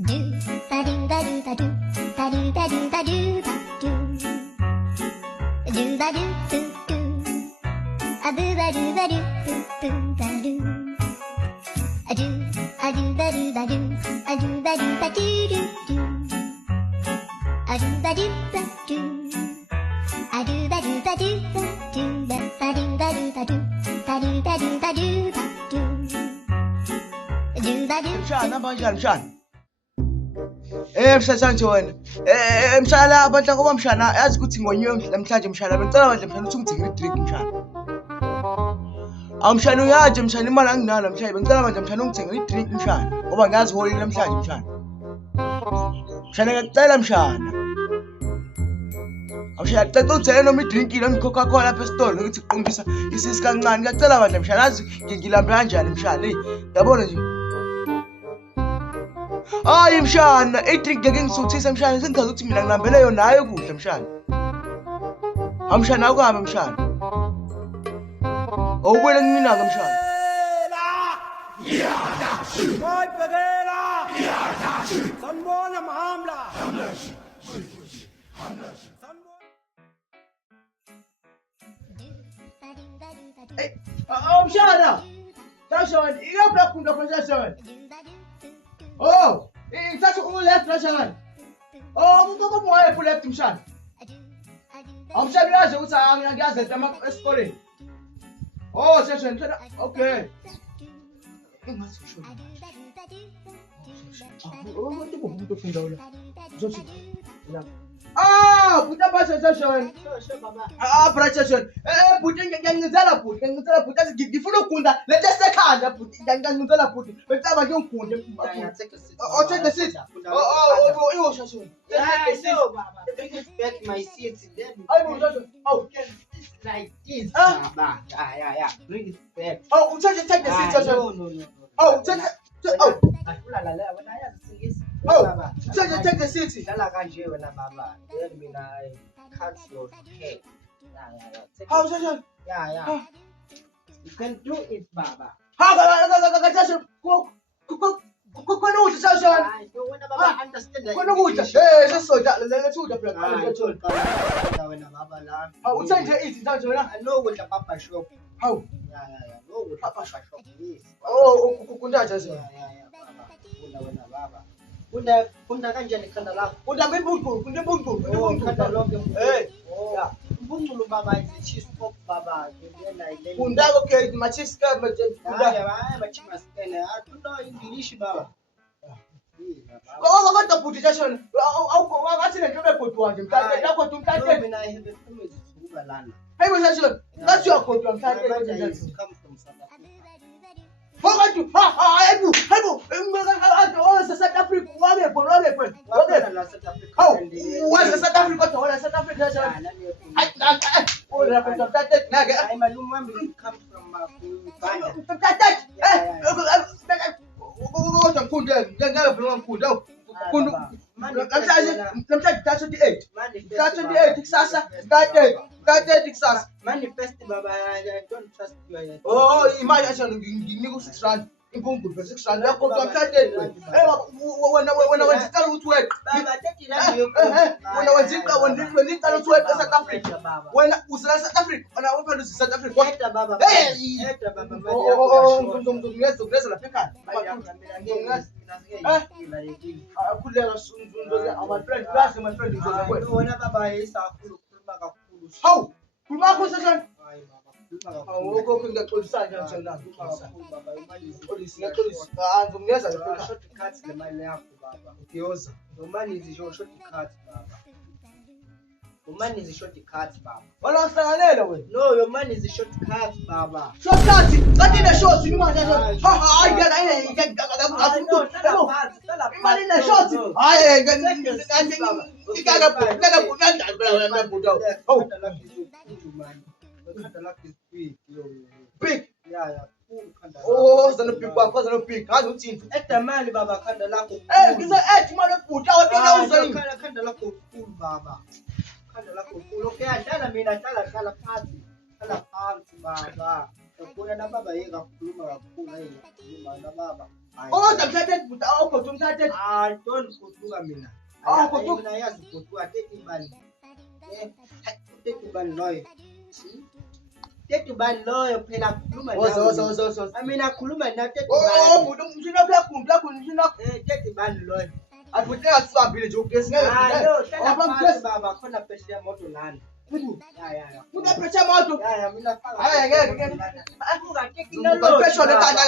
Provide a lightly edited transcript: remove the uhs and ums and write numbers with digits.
Do ba do ba do ba do ba do ba do ba do ba do do ba do do do a do ba do ba do do ba do a do ba do ba do a do ba do ba do do do a do ba do ba do a do ba do ba do ba do ba do ba do ba do ba do ba do ba do ba do do ba do. Mshana manje mshana. Mshana John. Mshana abantu akuba mshana yazi ukuthi ngonywe namhlanje mshana bengicela manje mshana ukuthi ungithengele idrink mshana. Mshana uyaje mshana imali anginalo namhlanje bengicela manje mshana ungithengele idrink mshana ngoba ngazi holile namhlanje mshana. Mshana ngiyacela mshana. Awushaya cela uthele noma idrink la Coca-Cola lapha esitolo ngithi kuqombisa isisi kancane ngiyacela manje mshana yazi ngilambe kanjani mshana yabona nje. Hayi mshana idrink ngeke ngisuthise mshana sengazi ukuthi mina ngilambele yona nayo kudla mshana. Mshana akuhambe mshana. Awubele kumina ke mshana. Hayi bhekela. Sanibona mahamla. Mshana. Sashon, ikapha kunda kwa Sashon. Oh, ngithatha left Sashon. Oh, kuba moya ku left mshana. Mshana uyazi ukuthi angiyazi ntama esikoleni. Oh, Sashon, okay. Engathi usho. Umuntu kumuntu ofunda la. Uzothi la. Puta basa Sashon. Brother Sashon. Puta ngiyangizela puta, ngiyangizela puta ngifuna ukunda lethe sekhanda puta ngiyangizela puta. Becaba nje ungigunde. Oh, take the seat. Oh, you Sashon. No, Baba. Bring it back my seat. Then Sashon. Oh, it's like this, Baba. Yeah. Bring it back. Oh, take the seat Sashon. No. Oh, take take the seat. Dala kanje wena Baba. Then mina cut your hair. Yeah. How Sashon? Yeah. You can do it, Baba. How Sashon? Kona uthi Sashon. I don't want Baba understand that. Kona uthi. Sesoda let's do the plan. Wena Baba la. How uthenge ithi Sashon? I know what the Papa shop. How? Yeah. No, what Papa shop is. Oh, kundaje Sashon? Yeah, Baba. Wena Baba. Kunda kanjani khanda lakho? Udambe ibunqulu, Khanda lonke. Eh. Yeah. Umbungulu Baba is a cheese pop Baba. Kunda okay, machiska kunda. Yeah, machima skele. I don't know English Baba. Kodwa bhuti Sashon, awuwathi lento begodwa nje mhlawumbe lakho umhlawumbe. Mina I have a promise to Ugalana. Hey Sashon, that's your kodwa mhlawumbe. Come from South Africa. Hokathi hayibo South Africa wabe khona. How? Waze South Africa kodwa wala South Africa Sashon. Oh, lapha mtatete ngeke. I'm a woman come from Banda. Kodwa mkhulu ngeke vuma mkhulu. Namhlanje 28. 28 kusasa, 30 kusasa. Manifest Baba, I don't trust you. Oh, imali Sashon nginika u6 rand. Impungulu bese6 rand yakho mhlawumbe. Wena wenzicala ukuthi weqe. Baba, take it out. Wena wenzicala ukuthi weqe South Africa. Wena uzela South Africa. Wena uphela South Africa. Heta Baba. Hey! Heta Baba. Ngizogeza lapha ekhaya. Akhuleka sunzo ama friend, base my friend ngizoza kwena. Wena Baba isakhulu khuluma kakhulu. Hawu, khuluma kho Sashon. Hayi Baba, khuluma kakhulu. Awukho ngiyaxolisa nje mthanda. Baba, imali Ngixolisa. Ngizongeza lapha ekhaya. short cuts le mali yakho Baba. Ngiyoza. No money is your short cuts Baba. Your money is short cuts Baba. Wala usihlanganele wena. No, your money is short cuts Baba. Shortcut, kanti ne short imali Sashon. Hayi imali ne short. Hayi big. Yeah. Khanda. Oh, zana big bakho zana big. Ngazi uthini. Eda mali Baba khanda lakho. Ngizo imali ebhuta awutoka uzayini. Khanda lakho khulu Baba. Khanda lakho khulu. Okay, dlala mina dlala phansi. Dlala phansi Baba. Kuna na baba yeye kakhuluma kakhulu ayikhuluma na baba. Oh, tamthathe buta awukho tumthathe. Ah, don't kuduka mina. Ah, kuduka. Mina yazi kuduka tethi bani. Tethi bani loyo. Tethi bani loyo phela kukhuluma nawe. So. Mina khuluma na tethi Oh, bani. buta umshina plakuni. Tethi bani loyo. Abuteka sibambile nje ugesi ngeke. Hayo, Abamgesi baba khona phesheya moto lana. Ya. kuna pressure moto. Ya mina faka. Hayi ngeke. Buka Pressure le tata.